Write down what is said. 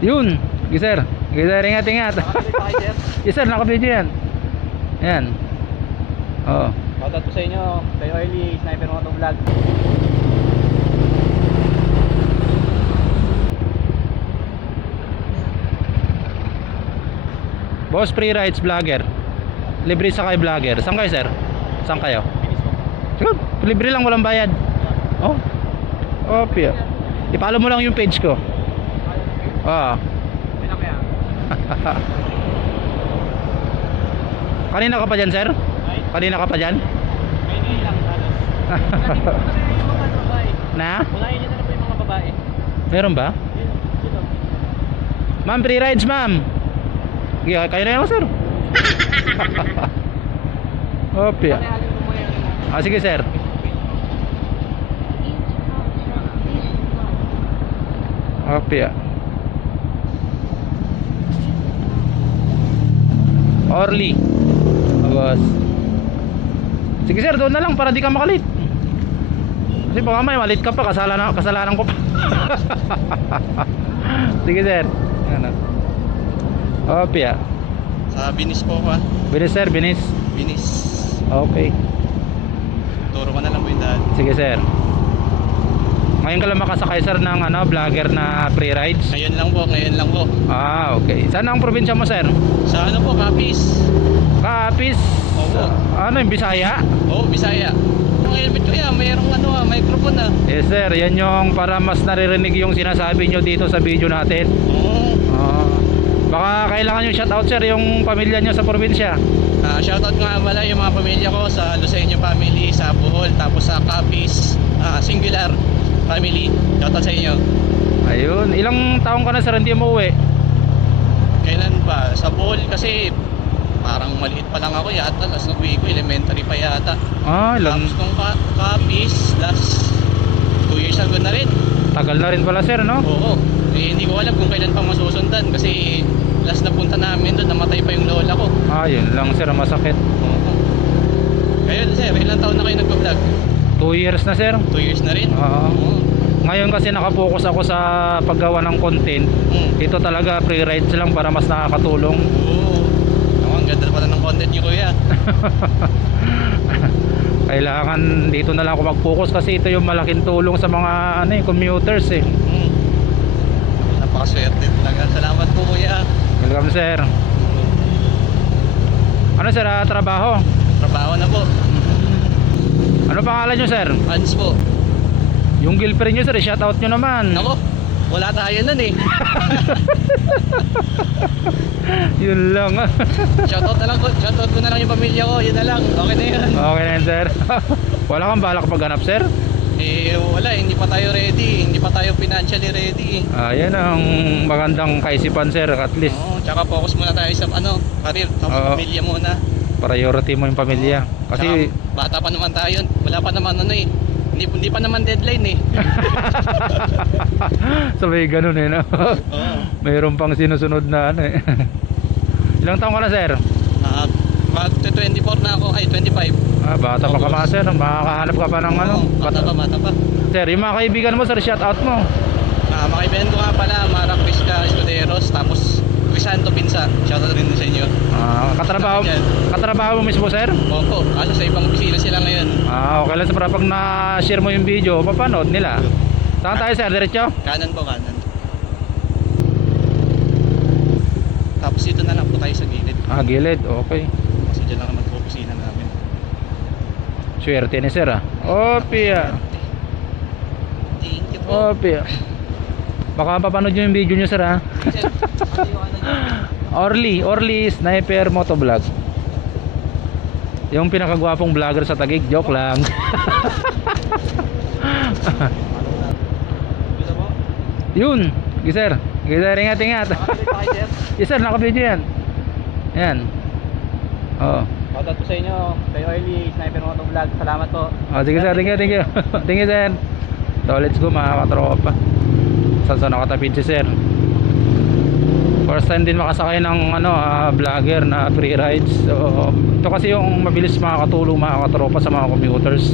Yun. Sige sir. Sige sir, ingat ingat. Nakabili pa kayo, sir? Yes sir, naka-video yan. Yan. Oo. Shoutout po sa inyo, kay Oily, Sniper Moto Vlog. Boss Free Rides Vlogger. Libre sa kayo vlogger. Saan kayo sir? Saan kayo? Finish po. Sige, libre lang, walang bayad. Oh. Oh, pia. I-follow mo lang yung page ko. Ah. Hindi na kaya. Kanina ka pa dyan, sir? Ay, Kanina ka pa dyan? may lang halos. Wala yung mga babae. Na? Wala yun na po yung mga babae. Meron ba? Dito. Ma'am, free rides, ma'am. Yeah, kayo na yan, sir. Oh, pia. Parehalin mo muna yun. Ah, sige, sir. Oh, pia. Orly. Bagus. Sige sir, doon na lang para di ka makalit. Kasi baka may malit ka pa, kasalanan ko pa. Sige sir. Ano? Oh, pia. Sa Binis po ka. Binis sir, binis. Binis. Okay. Turo ko na lang po yung daan. Sige sir. Ngayon ka lang makasakay sir ng vlogger na free rides? Ngayon lang po, ngayon lang po. Ah, okay. Saan ang probinsya mo sir? Sa ano po, Capiz. Kaapis. Opo. Ano yung Bisaya? Oo, Bisaya. Yung helmet ko yan, mayroong microphone na. Yes sir, yan yung para mas naririnig yung sinasabi nyo dito sa video natin. Oo. Baka kailangan yung shoutout sir yung pamilya nyo sa probinsya. Shoutout nga pala yung mga pamilya ko sa Luceño family, sa Bohol, tapos sa Capiz, Singular family. Shoutout sa inyo. Ayun, ilang taong ka na sir hindi mo uwi? Kailan ba? Sa Bohol kasi parang maliit pa lang ako yata. Last nag-uwi ko, elementary pa yata. Ah, Tapos nung Capiz, last 2 years ago na rin. tagal na rin pala sir, no? Oo. Eh, hindi ko alam kung kailan pa masusundan kasi last na punta namin doon, namatay pa yung lola ko. Ah, yun lang sir, masakit. Oo. Kayo sir, ilang taon na kayo nag-vlog? 2 years na sir. 2 years na rin? Oo. Oo. Ngayon kasi nakapokus ako sa paggawa ng content. Ito talaga free rides lang para mas nakakatulong. Oo. Ang ganda pala ng content niyo kuya. Kailangan dito na lang ako mag-focus kasi ito yung malaking tulong sa mga commuters eh. Napakaswerte talaga. Salamat po kuya. Welcome sir. Ano sir, trabaho? Trabaho na po. Ano pangalan nyo sir? Hans po. Yung girlfriend nyo sir, shoutout nyo naman. Nako, wala tayo nun eh. Yun lang. Shoutout na lang ko. Shoutout ko na lang yung pamilya ko. Yun na lang. Okay na yun. Okay na yun sir. Wala kang balak paghanap sir? Eh wala. Hindi pa tayo ready. Hindi pa tayo financially ready. Yan ang magandang kaisipan sir, at least. Oo. Tsaka focus muna tayo sa career. Tapos pamilya muna. Priority mo yung pamilya. Kasi tsaka, bata pa naman tayo. Wala pa naman hindi pa naman deadline eh. sabay ganun eh, no? Oo. Mayroon pang sinusunod na Ilang taong ka na sir? Mag 24 na ako. Ay 25. Bata pa ka pa sir. Makakahanap ka pa ng Mata pa. Sir, yung mga kaibigan mo sir, shoutout mo. Mga kaibigan ko nga pala, Mara Crisca Escuderos, tapos Crisanto Pinsa. Shoutout rin sa inyo. Katrabaho mo mismo sir? Opo, kaso sa ibang opisina sila ngayon. Okay lang sir, para pag na-share mo yung video, papanood nila. Saan tayo sir? Diretso? Kanan po, kanan. Tapos dito na lang po tayo sa gilid. Gilid, okay. Kasi dyan lang naman po opisina namin. Swerte ni sir Opia. Thank you po. Opia. Baka papanood nyo yung video nyo sir Sir, ano yung ano nyo? Orly Sniper Motovlog. Yung pinakagwapong vlogger sa Taguig. Joke lang. Gusto mo? Yun. Sige sir. Sige sir, ingat. Nakabili pa kayo, sir? Yes sir, naka-video yan. Yan. Shoutout po sa inyo, kay Oily, Sniper Moto Vlog. Salamat po. Sige sir, thank you. Thank you sir. So let's go mga katropa. Saan nakatapid si sir? First time din makasakay ng vlogger na free rides. So ito kasi yung mabilis makakatulong mga katropa sa mga commuters.